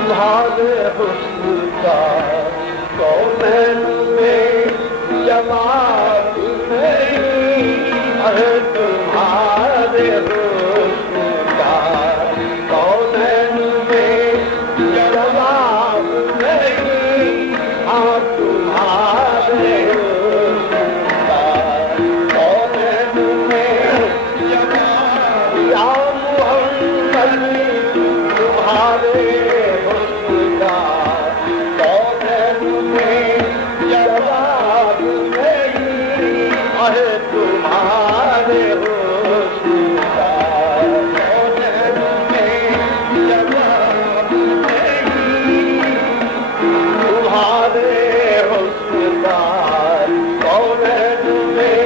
تمہارے حسن کا کونین میں جواب نہیں ہے، تمہارے حسن کا کونین میں جواب نہیں، ہاں تمہارے حسن کا کونین میں جواب، یا محمد تمہارے حسن کا کونین میں جواب نہیں ہے، تمہارے حسن کا کونین میں جواب نہیں، تمہارے حسن کا کونین میں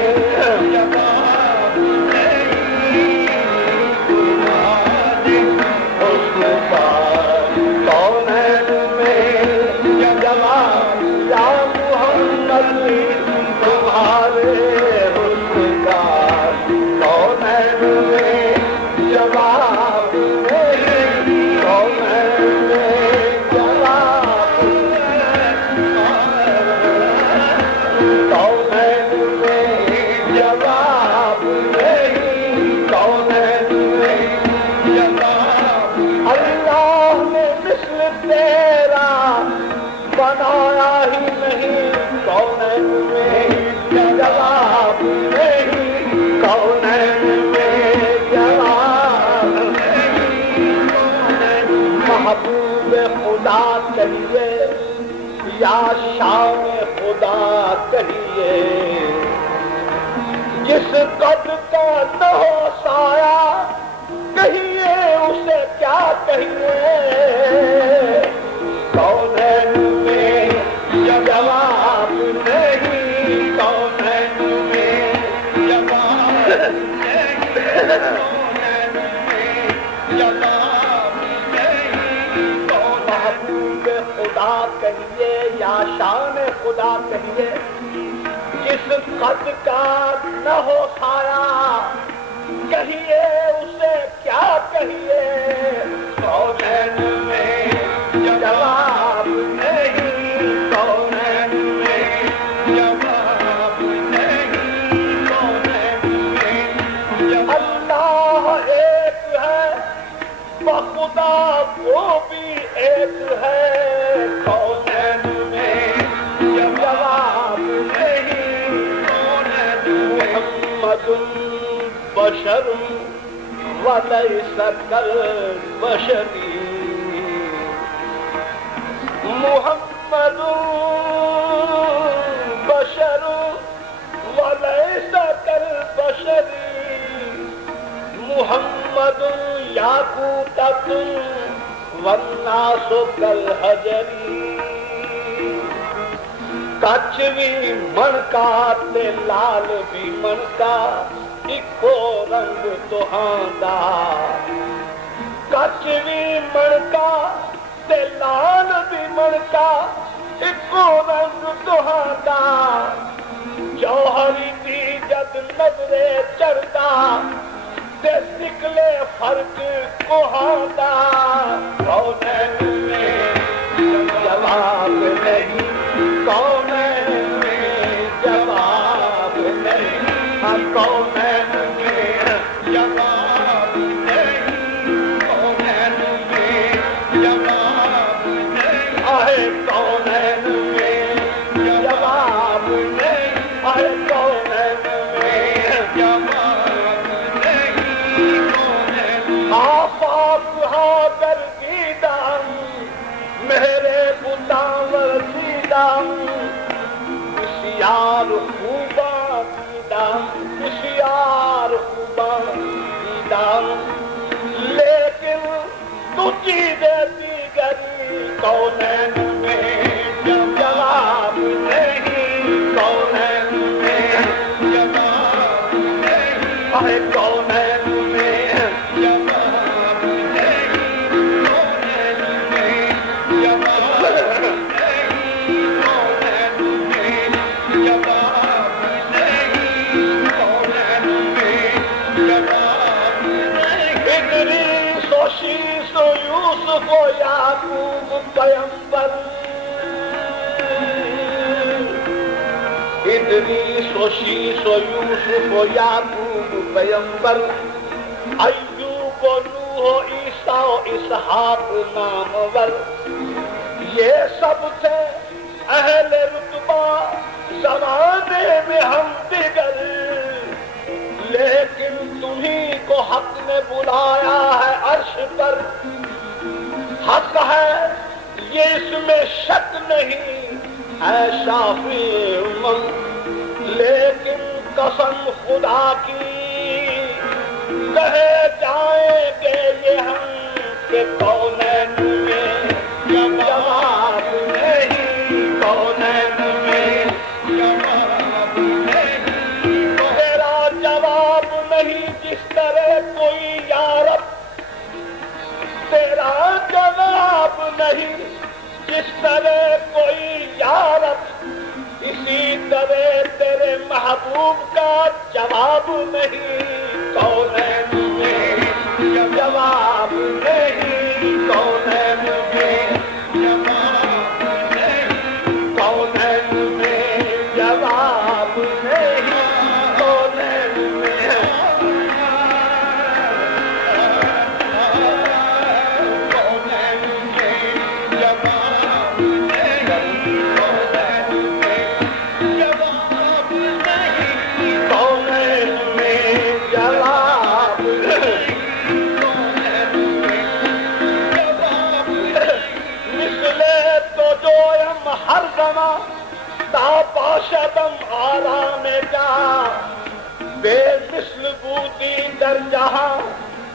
جواب نہیں، تمہارے حسن کا کونین میں جواب، یا محمد تمہارے حسن کا کونین میں جواب نہیں، کونین میں جواب، کونین میں جواب نہیں، کونین میں جواب، اللہ نے مثل تیرا بنایا ہی نہیں، کونین میں جواب نہیں، کونین میں جواب نہیں، محبوب خدا کہیے یا شان خدا کہیے، جس قدر کا نہ ہو سایہ کہیے اسے کیا کہیے، کونین میں جواب نہیں، کونین میں جواب نہیں، کونین میں جواب نہیں، محبوب خدا کہیے یا شان خدا کہیے، جس قد کا نہ ہو سایہ کہیے اسے کیا کہیے، کونین میں جواب نہیں، کونین میں جواب نہیں، کونین میں جواب، اللہ ایک ہے بخدا وہ بھی ایک ہے، کونین میں جواب نہیں، کونین میں محمد بشر ولیس کالبشر، محمد بشر ولیس کالبشر، محمد یاقوتۃ والناس کالحجر، کچھ بھی من کا تے لال بھی من کا اکو رنگ تہاندا، کچ بھی من کا تے لال بھی من کا اکو رنگ تہاندا، جوہری دی جد نظرے چڑھدا تے نکلے فرق کوہاندا، کونین میں جواب نہیں، کونین میں جواب نہیں، کونین میں جواب نہیں، کونین میں جواب نہیں، آئے کونین میں جواب نہیں، آئے کونین میں جواب نہیں، کونین آفاق ہاں گردیدم میرے بتاں ورزیدم، بسیار خوباں دیدم، بسیار خوباں دیدم، لیکن تو چیزیں دیگری کونین میں جواب نہیں، کونین میں جواب نہیں، آئے کونین میں جواب نہیں، کونین میں جواب نہیں، کونین میں جواب نہیں، کونین میں جواب نہیں، ادریس و شیس و یوسف و یعقوب پیمبر ادریس و شیس و یوسف و یعقوب پیمبر ایوب و نوح و عیسیٰ و اسحاق نامور یہ سب تھے اہل رتبہ زمانے میں ہم دیگر لیکن تمہیں کو حق نے بلایا ہے عرش پر حق ہے یہ اس میں شک نہیں اے شافی امم لیکن قسم خدا کی کہے جائیں گے یہ ہم کہ کونین میں جواب نہیں کونین میں جواب نہیں تیرا جواب نہیں جس طرح کوئی یارب تیرا جواب نہیں جس طرح کوئی یارب اسی طرح تیرے محبوب کا جواب نہیں کونین میں جواب نہیں کونین میں جواب نہیں کونین میں جواب نہیں کونین میں ہر زمان تا باشدم آرام جہاں بے مثل بودی در جہاں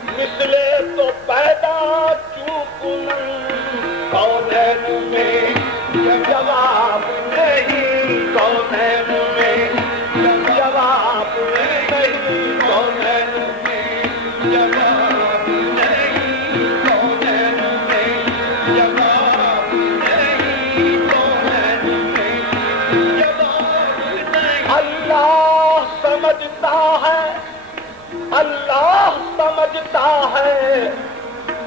مثل تو پیدا چونکنن کونین میں جواب نہیں کونین میں جواب نہیں کونین میں جواب نہیں کونین میں جواب اللہ سمجھتا ہے اللہ سمجھتا ہے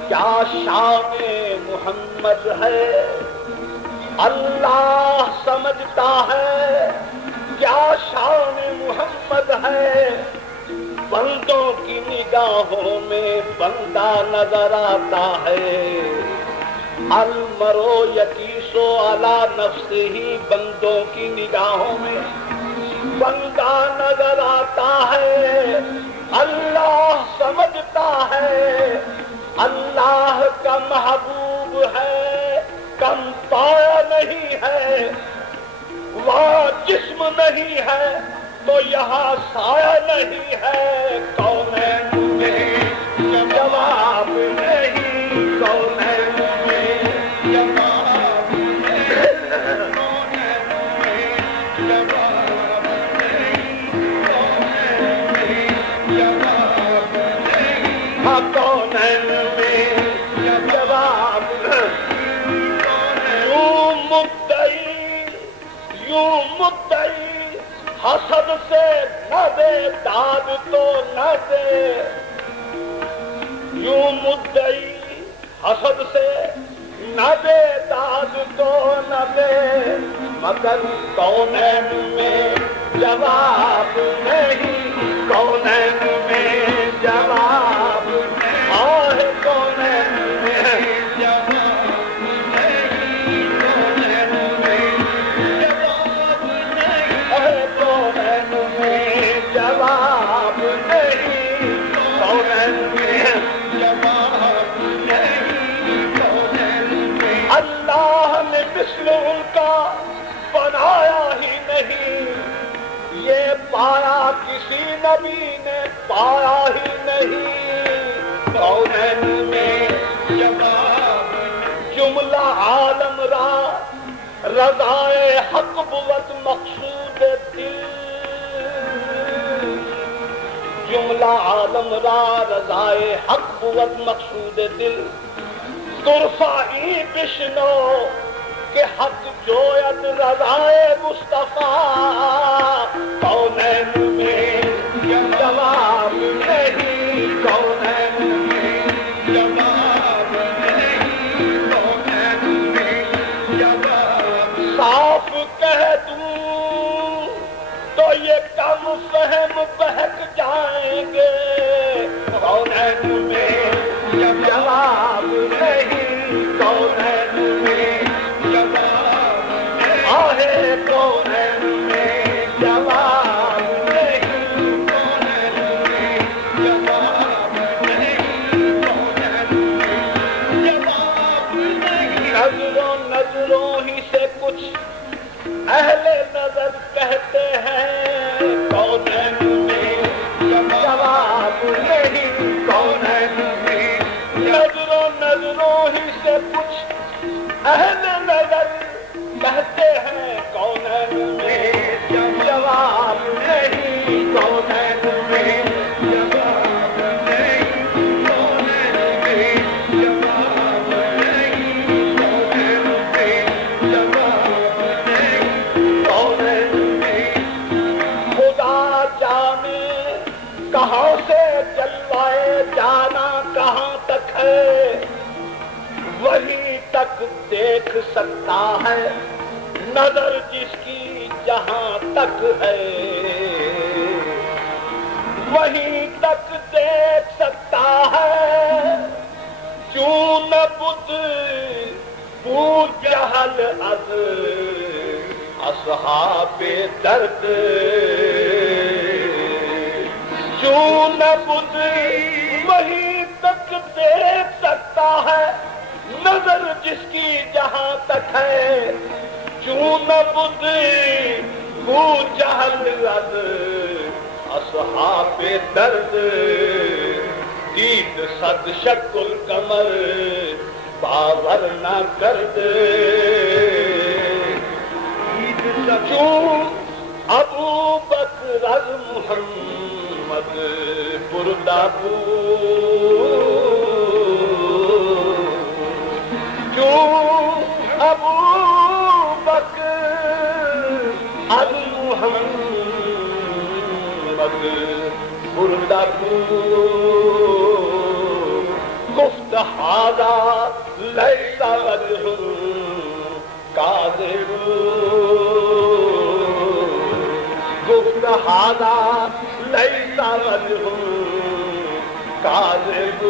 کیا شان محمد ہے اللہ سمجھتا ہے کیا شان محمد ہے بندوں کی نگاہوں میں بندہ نظر آتا ہے المرو یقیسو علی نفسہ بندوں کی نگاہوں میں بندہ نظر آتا ہے اللہ سمجھتا ہے اللہ کا محبوب ہے کم پایا نہیں ہے وہاں جسم نہیں ہے تو یہاں سایہ نہیں ہے کونین میں جواب نہیں کونین میں جواب کونین میں جواب یوں مدعی حسد سے نہ دے داد تو نہ دے یوں مدعی حسد سے نہ دے داد تو نہ دے مگر کونین میں جواب نہیں کونین میں جواب آہ کونین میں جواب نہیں کونین میں جواب نہیں آہ کونین میں جواب نہیں کونین میں جواب نہیں کونین میں اللہ نے مثل ان کا بنایا ہی نہیں یہ پایا کسی نبی نے پایا ہی نہیں کونین میں جواب جملہ عالم را رضائے حق بود مقصود دل جملہ عالم را رضائے حق بود مقصود دل طرفائی بشنو کہ حق جوید رضائے مصطفیٰ کونین میں جواب نہیں کونین میں جواب نہیں کونین میں صاف کہہ دوں تو یہ کم فہم بہک جائیں گے، کونین میں جواب نہیں، کونین میں جواب نہیں، آہے کونین میں جواب نہیں، کونین میں جواب نہیں، کونین میں جواب نہیں۔ نظروں ہی سے کچھ اہل نظر کہتے ہیں، کونین میں جواب نہیں، کونین میں نظروں ہی سے کچھ اہل نظر کہتے ہیں، کونین میں جواب نہیں، کونین میں جواب نہیں، کونین میں جواب نہیں، کونین میں جواب نہیں، کونین میں خدا جانے کہاں سے چلوائے جانا کہاں تک ہے، وہی تک دیکھ سکتا ہے نظر جس کی جہاں تک ہے، وہیں تک دیکھ سکتا ہے کیوں نہ بدھ بو جہل از اصحاب درد، کیوں نہ بدھ وہیں تک دیکھ سکتا ہے نظر جس کی جہاں تک ہے، کیوں نہ بدھ بو جہل از اصحاب درد، دید صد شکل کمر باور نہ کرد، کیوں ابو بکر از محمد بردہ بود، کیوں ابو بکر از محمد بردہ بود، گفت ھذا لیس وجہ کاذب، گفت ھذا لیس وجہ کاذب،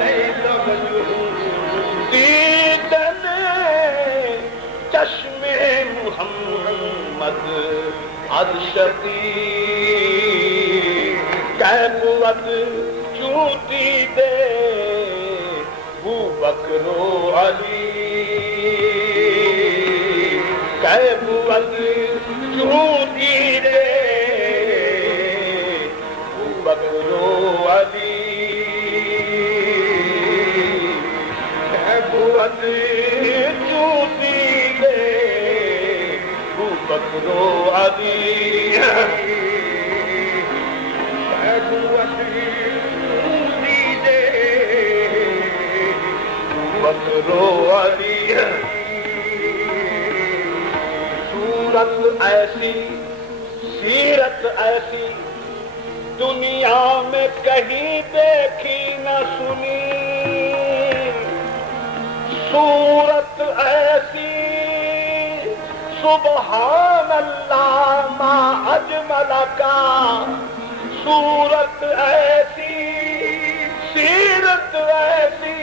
لیس وجہ دیدن چشم محمد از شقی کیفوت کیوں دیدے بو بکر و علی، کیفوت کیوں دیدے بو بکر و علی، کیفوت کیوں دیدے بو بکر و علی، بکرو علی، صورت ایسی سیرت ایسی دنیا میں کہیں دیکھی نہ سنی، صورت ایسی سبحان اللہ ما اجمل کا، صورت ایسی سیرت ایسی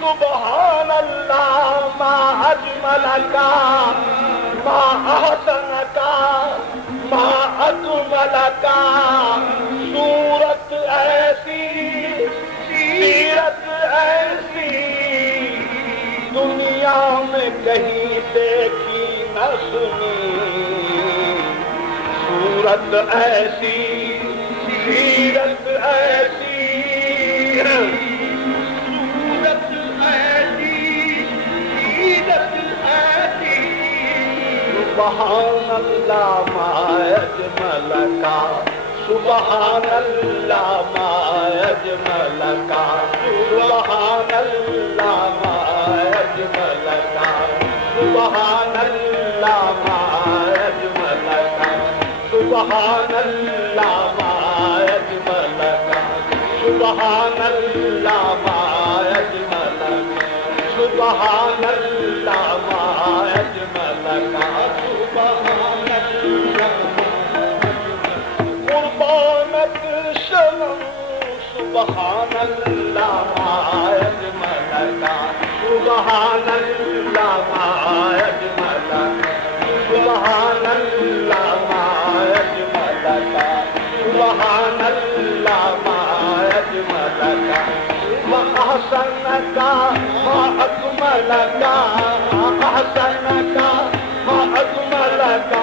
سبحان اللہ ما اجمل کا، ما احسن کا، ما اکمل کا، صورت ایسی سیرت ایسی دنیا میں کہیں دیکھی نہ سنی، صورت ایسی سیرت ایسی، صورت ایسی سیرت ایسی، سبحان اللہ ما اجمل کا، سبحان اللہ ما اجمل کا، سبحان اللہ ما اجمل کا، سبحان اللہ ما اجمل کا، سبحان اللہ ما اجمل کا، سبحان اللہ سبحان اللہ ما اجمل کا سبحان اللہ قربانت شرم سبحان اللہ ما اجمل کا سبحان اللہ ما اجمل کا سبحان اللہ ما اجمل کا سبحان اللہ ما اجمل کا وأحسن کا ما اکمل کا احسن کا ما اکمل کا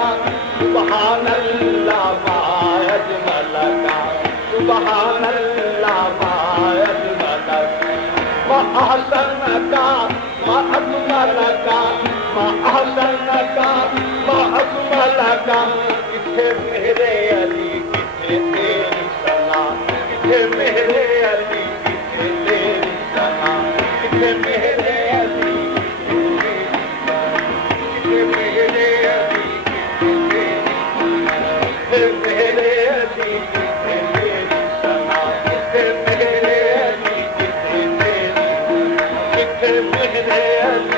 سبحان اللہ ما اجمل کا سبحان اللہ ما اجمل کا وأحسن کا ما اکمل کا ما احسن کا ما اکمل کا کتھے میرے علی کتھے تیری ثنا کتھے میرے علی کتھے تیری ثنا کتھے میرے علی کتھے میرے علی کتھے میرے علی کتھے تیری ثنا کتھے میرے علی کتھے تیری کتھے میرے علی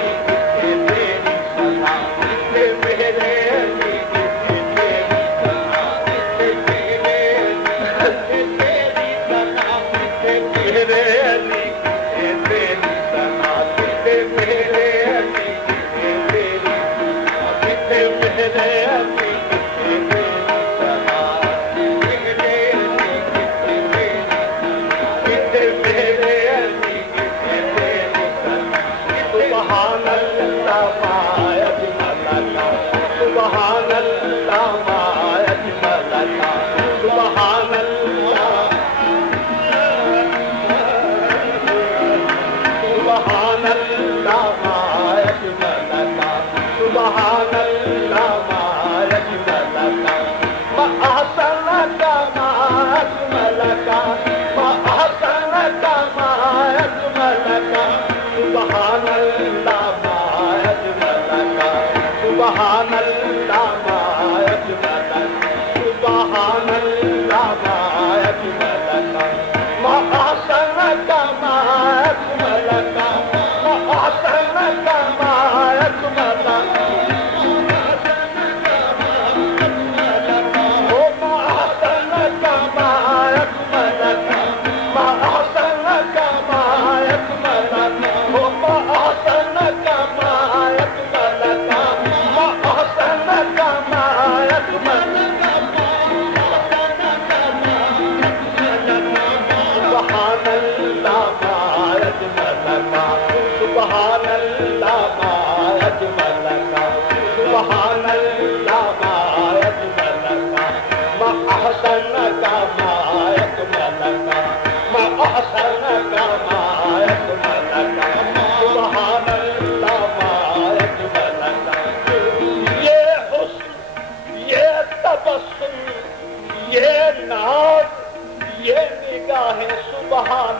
سبحان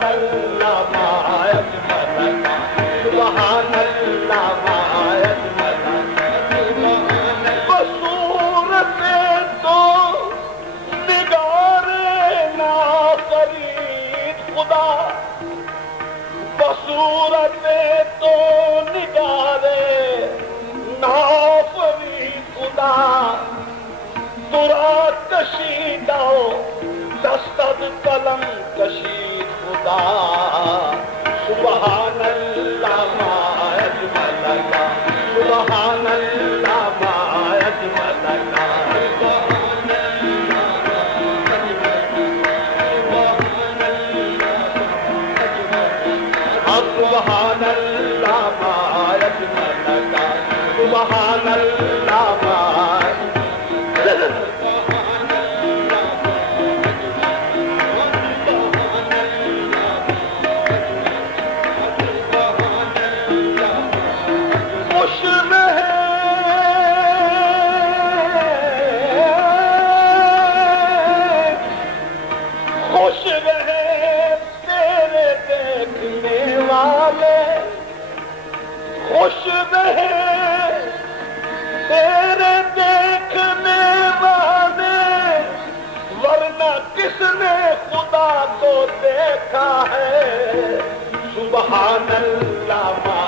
اللہ ما اجمل کا سبحان اللہ ما اجمل کا بصورت تو نگار نا فرید خدا بصورت تو نگار نا فرید خدا ترا کشیدہ دستد قلم کشید خدا سبحان اللہ ما اجمل کا سبحان اللہ ما اجمل کا سبحان اللہ ما اجمل کا سبحان اللہ ما خوش رہے تیرے دیکھنے والے ورنہ کس نے خدا کو دیکھا ہے سبحان اللہ ما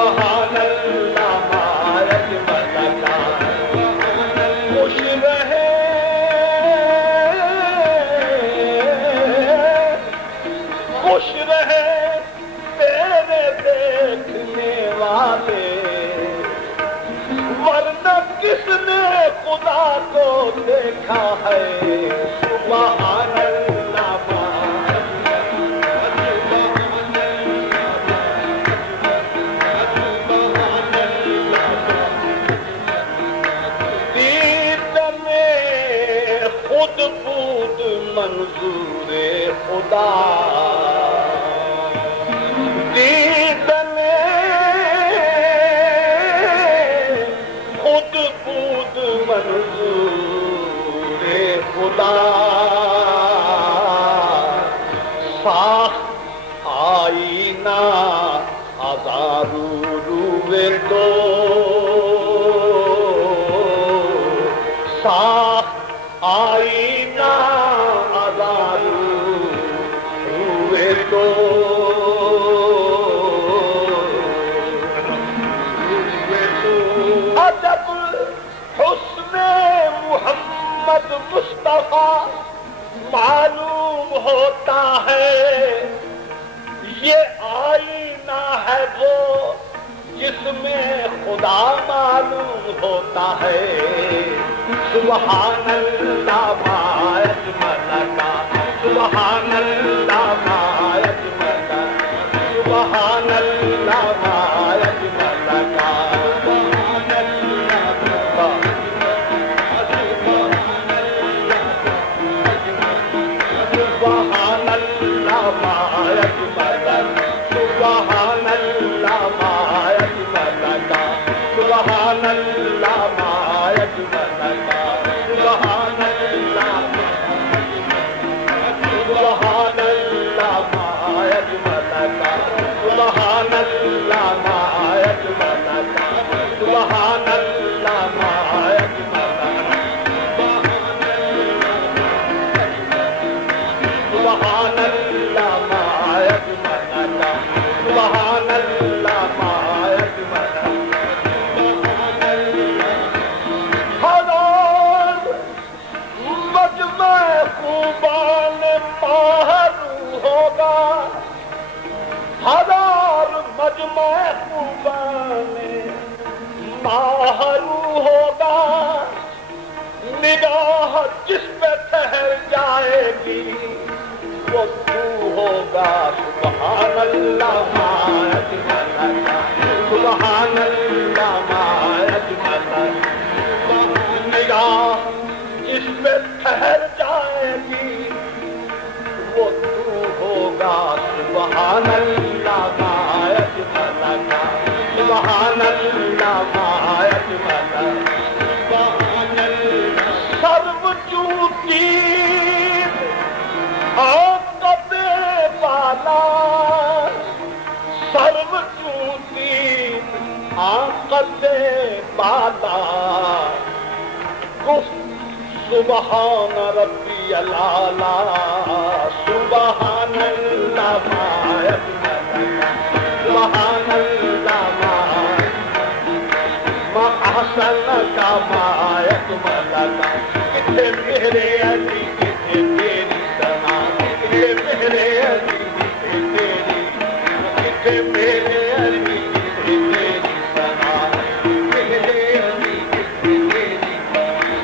سبحان اللہ مارج ملکا خوش رہے خوش رہے تیرے دیکھنے والے ورنہ کس نے خدا کو دیکھا ہے سبحان اللہ دید میں خود بود منظور خدا دید میں خود بود منظور خدا ساخت آئینہ ہزاروں روئے تو ساخت آئینہ ہزاروں روئے تو عجب حسن محمد مصطفیٰ معلوم ہوتا ہے یہ آئینہ ہے وہ جس میں خدا معلوم ہوتا ہے سبحان اللہ ما اجملکا سبحان اللہ ما اجملکا سبحان اللہ ما اجملکا سبحان اللہ ما اجملکا سبحان اللہ ما اجملکا سبحان اللہ ما اجملکا سبحان اللہ سبحان اللہ ما اجملکا سبحان اللہ ما اجملکا سبحان اللہ ما اجملکا سبحان اللہ ما اجملکا سبحان اللہ ما اجملکا ہزار مجمع خوبان ماہرو ہوگا ہزار مجمع خوبان ماہرو ہوگا نگاہ جس پہ ٹھہر جائے گی وہ تو ہوگا سبحان اللہ ما اجملکا سبحان اللہ ما اجملکا نگاہ جس پہ ٹھہر جائے گی وہ تو ہوگا سبحان اللہ ما اجملکا سبحان اللہ ما اجملکا سرو چوٹی آقب بالا سرو چوٹی آقب بالا گفت سبحان ربی العالی سبحان اللہ ما اجملکا سبحان اللہ ما احسنک ما اجملکا کتنے میرے علی کتنے میری ثنا کتنے میرے علی کتنے میری کتنے میرے علی کتنے میری ثنا میرے علی کتنے میری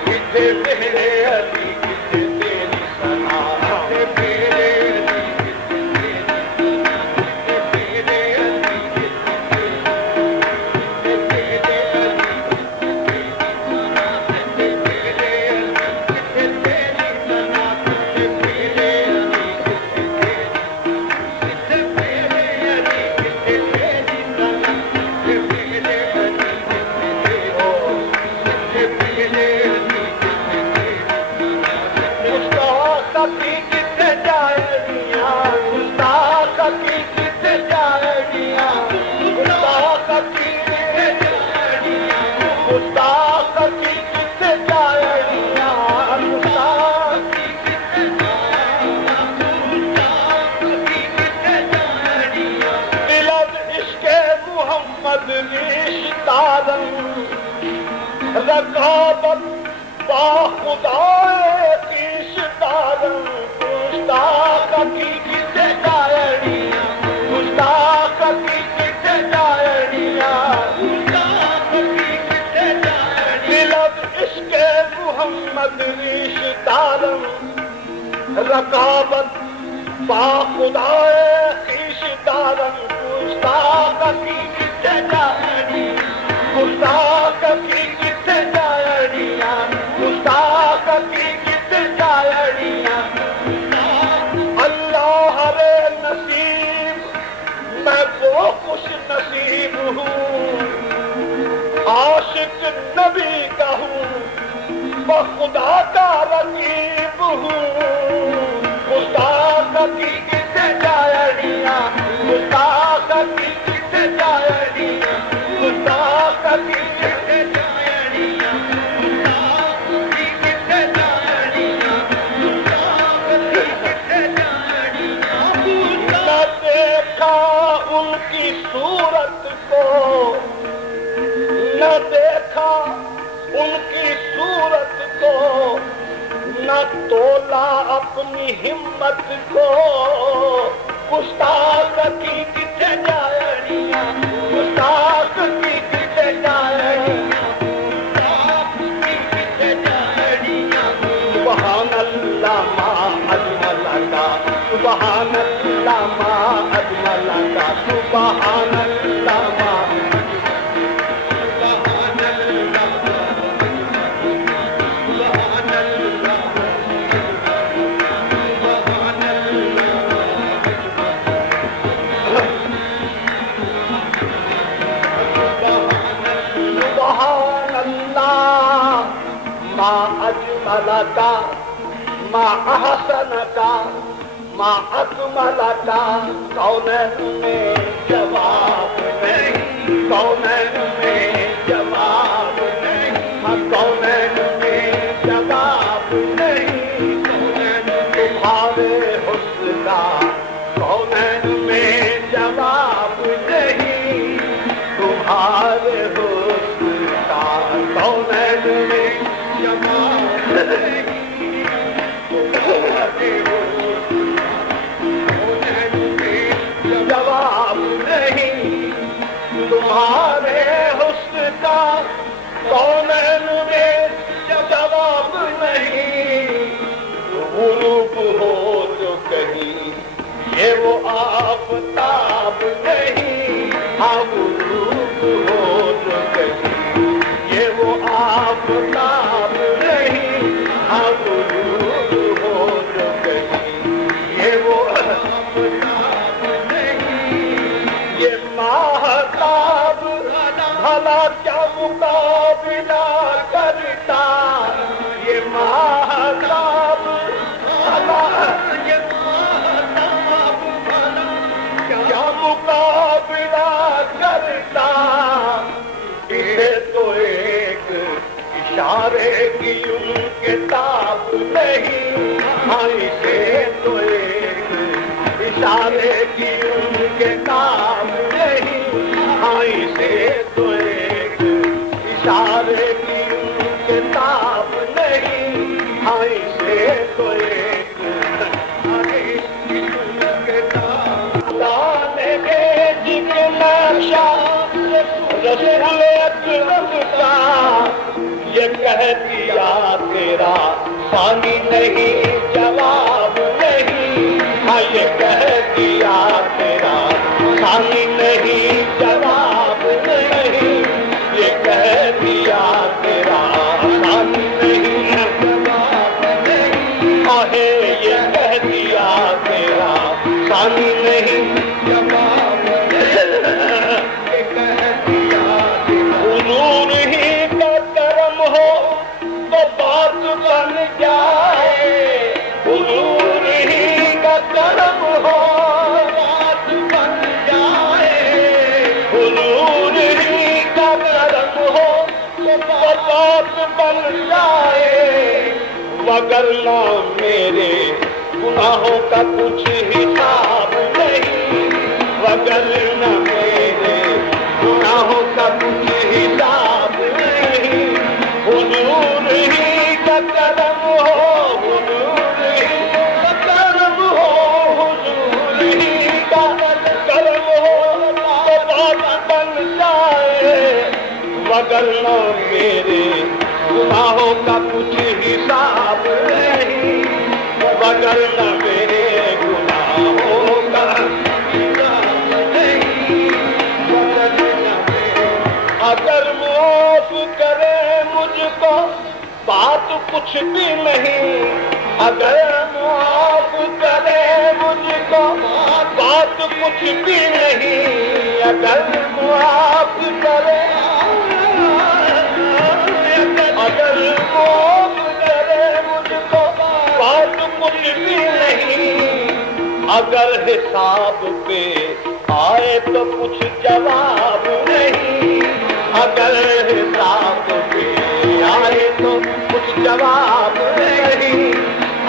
کتنے میرے علی کتنے میری ثنا میرے علی محمد ریش دارن رقابت با خدای خیش دارن گستاخ حقیقت جائریاں گستاخ حقیقت جائریاں گستاخ حقیقت جائریاں دلت عشق محمد ریش دارن رقابت با خدای خیش دارن گستاخ حقیقت جائریاں گستاخ حقیقت جائریاں گستاخ حقیقت جائریاں اللہ رے نصیب میں وہ خوش نصیب ہوں عاشق نبی کا ہوں بخدا کا رقیب ہوں گستاخ حقیقت جائریاں گستاخ حقیقت جائریاں گستاخ حقیقت جائریاں گستاخ حقیقت جائریاں گستاخ حقیقت جائریاں نہ دیکھا ان کی صورت کو نہ دیکھا ان کی صورت کو نہ تولا اپنی ہمت کو گستاخ حقیقت جائریاں گستاخ حقیقت جائریاں گستاخ حقیقت جائریاں سبحان اللہ ما اجمل کا سبحان اللہ ما اجمل کا سبحان اللہ ما کا ما احسن کا ما اکمل کا کونین میں جواب نہیں کونین میں جواب نہیں کونین میں جواب نہیں تمہارے حسن کا کونین میں جواب نہیں تمہارے حسن کا کونین میں جواب نہیں جواب نہیں تمہارے حسن کا کونین میں جواب نہیں غروب ہو جو کہیں یہ وہ آفتاب نہیں ہاں غروب ہو جو کہیں یہ وہ آفتاب نہیں ہاں غروب ہو جو کہیں یہ وہ آفتاب نہیں یہ ماہتاب بھلا کیا مقابلہ کرتا یہ ماہتاب بھلا یہ ماہتاب بھلا کیا مقابلہ کرتا اسے تو ایک اشارے کی ان کے تاب نہیں ہاں اسے تو ایک اشارے کی ان کے تاب نہیں ہاں اسے تو ایک اشارے کی ان کے تاب نہیں ہاں اسے تو ایک اشارے کی ان کے تاب دانے بھیج کے نقشہ رسول اکرم کا یہ کہہ دیا تیرا ثانی نہیں جواب نہیں ہاں یہ کہہ دیا تیرا ثانی نہیں جواب نہیں یہ کہہ دیا تیرا ثانی نہیں جواب نہیں آہے یہ کہہ دیا تیرا ثانی نہیں جواب یہ کہہ دیا حضور ہی کا کرم ہو تو بات بن جائے حضور ہی کا کرم ہو بات بن جائے حضور ہی کا کرم ہو تو بات بن جائے وگرنہ میرے گناہوں کا کچھ حساب نہیں وگرنہ میرے گناہوں وگرنہ میرے گناہوں کا کچھ حساب نہیں، وگرنہ میرے گناہوں کا حساب نہیں، اگر معاف کرے مجھ کو بات کچھ بھی نہیں، اگر معاف کرے مجھ کو بات کچھ بھی نہیں، اگر معاف کرے، اگر معاف کرے مجھ کو بات کچھ بھی نہیں، اگر حساب پہ آئے تو کچھ جواب نہیں، اگر حساب پہ آئے تو کچھ جواب نہیں،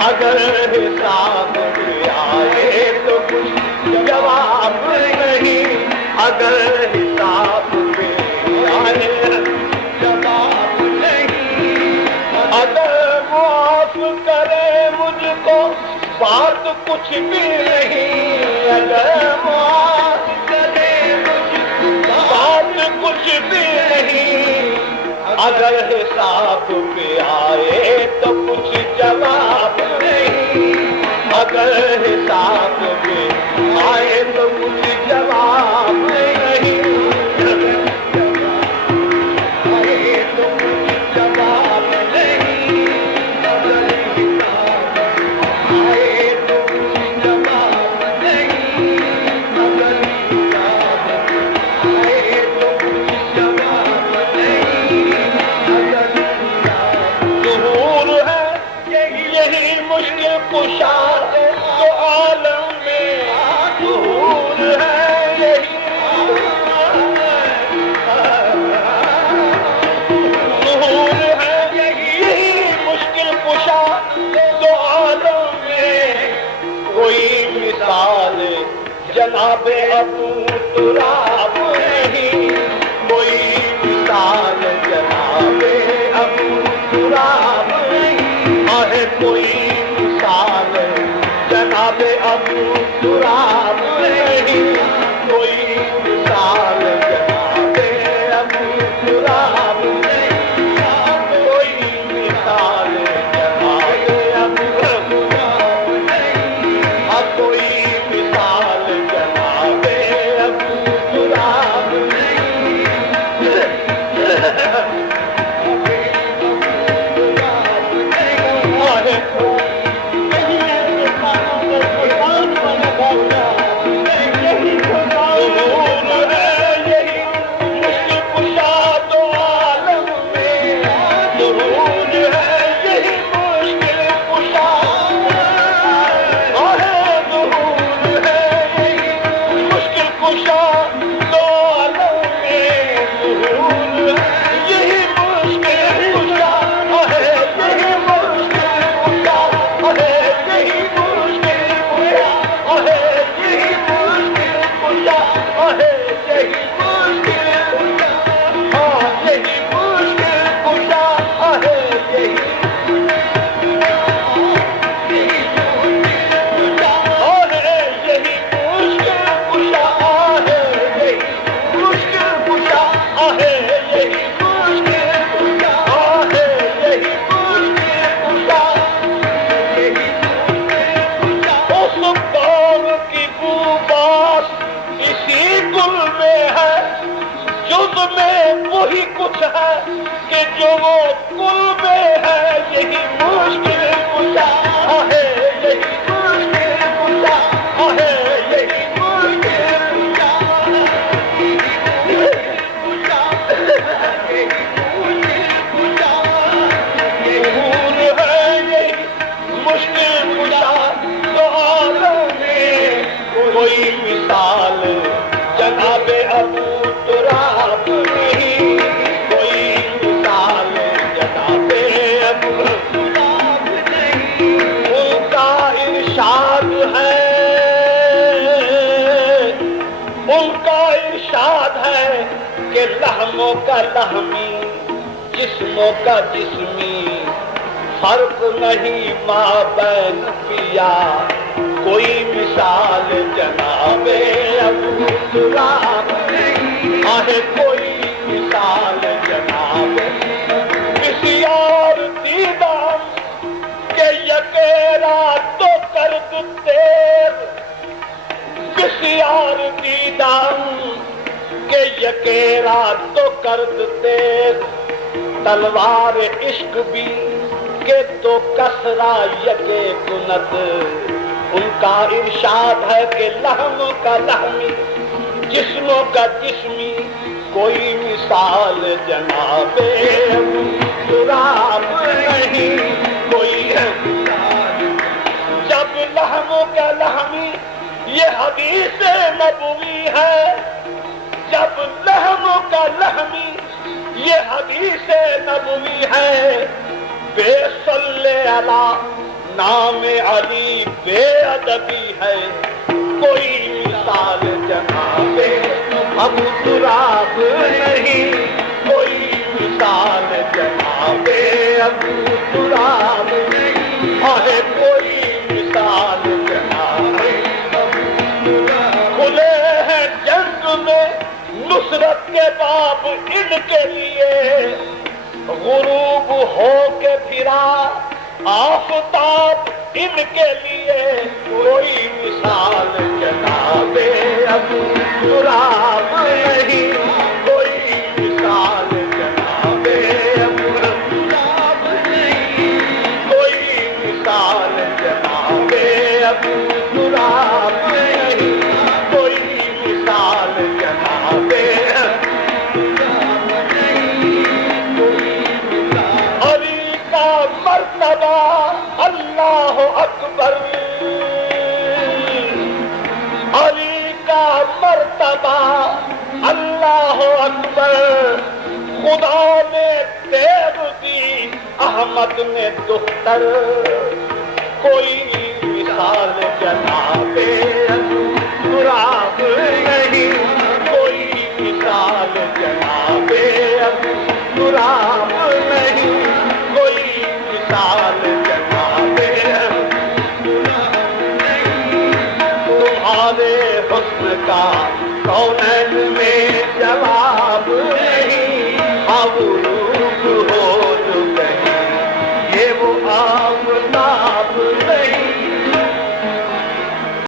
اگر حساب پہ آئے تو کچھ جواب نہیں، اگر حساب پہ آئے جواب نہیں، اگر معاف کرے مجھ کو بات کچھ بھی نہیں، اگر معاف کرے مجھ کو بات کچھ بھی نہیں، اگر حساب پہ آئے تو کچھ جواب نہیں، اگر حساب پہ آئے تو کچھ جواب نہیں، آئے تو کچھ جواب نہیں، اگر حساب آئے تو کچھ جواب نہیں، اگر حساب آئے تو کچھ جواب نہیں، اگر ظہور ہے یہی مشکل کشا تو عالم میں، ظہور ہے یہی، ظہور ہے یہی مشکل کشا تو عالم میں، کوئی مثال جناب ابو تراب نہیں، کوئی مثال جناب ابو تراب نہیں، ہے کوئی مثال جناب ابو تراب نہیں، کوئی مثال جناب ابو تراب نہیں، کوئی مثال جناب ابو تراب نہیں، کوئی مثال جناب ابو تراب نہیں، وہی کچھ ہے کہ جو وہ کل میں ہے، یہی مشکل کشا ہے، یہی مشکل کشا ہے، یہی مشکل کشا ہے، یہی مشکل کشا ہے، یہی مشکل کشا تو عالم میں کوئی مثال جناب ابو تراب نہیں، کوئی مثال جناب ابو تراب نہیں، ان کا ارشاد ہے، ان کا ارشاد ہے کہ لحموں کا لحمی جسموں کا جسمی فرق نہیں مابین پیا، کوئی مثال جناب ابو تراب نہیں، کوئی مثال جناب تیر بسیار دیدم کہ یکیرا تو کرد تیر تلوار عشق بھی کہ تو کسرا یکے کنت ان کا ارشاد ہے کہ لحم کا لحمی جسموں کا جسمی کوئی مثال جناب تراب نہیں کوئی مثال جب لحم کا لحمی یہ حدیث نبوی ہے جب لحم کا لحمی یہ حدیث نبوی ہے بے صلی علی نام علی بے ادبی ہے کوئی مثال جناب ابو تراب نہیں کوئی مثال جناب ابو تراب نہیں ہے کوئی مثال جناب کھلے ہیں جنگ میں نصرت کے باب ان کے لیے غروب ہو کے پھرا آفتاب ان کے لیے کوئی مثال جناب ابو تراب نہیں کوئی مثال جناب ابو تراب نہیں کوئی مثال جناب ابو تراب نہیں کوئی مثال جناب علی کا مرتبہ اللہ اکبر علی کا مرتبہ اللہ اکبر خدا نے تیغ دی احمد نے دختر کوئی مثال جناب ابو تراب نہیں کوئی مثال جناب ابو تراب نہیں کوئی مثال جناب تمہارے حسن کا کونین میں جواب نہیں غروب ہو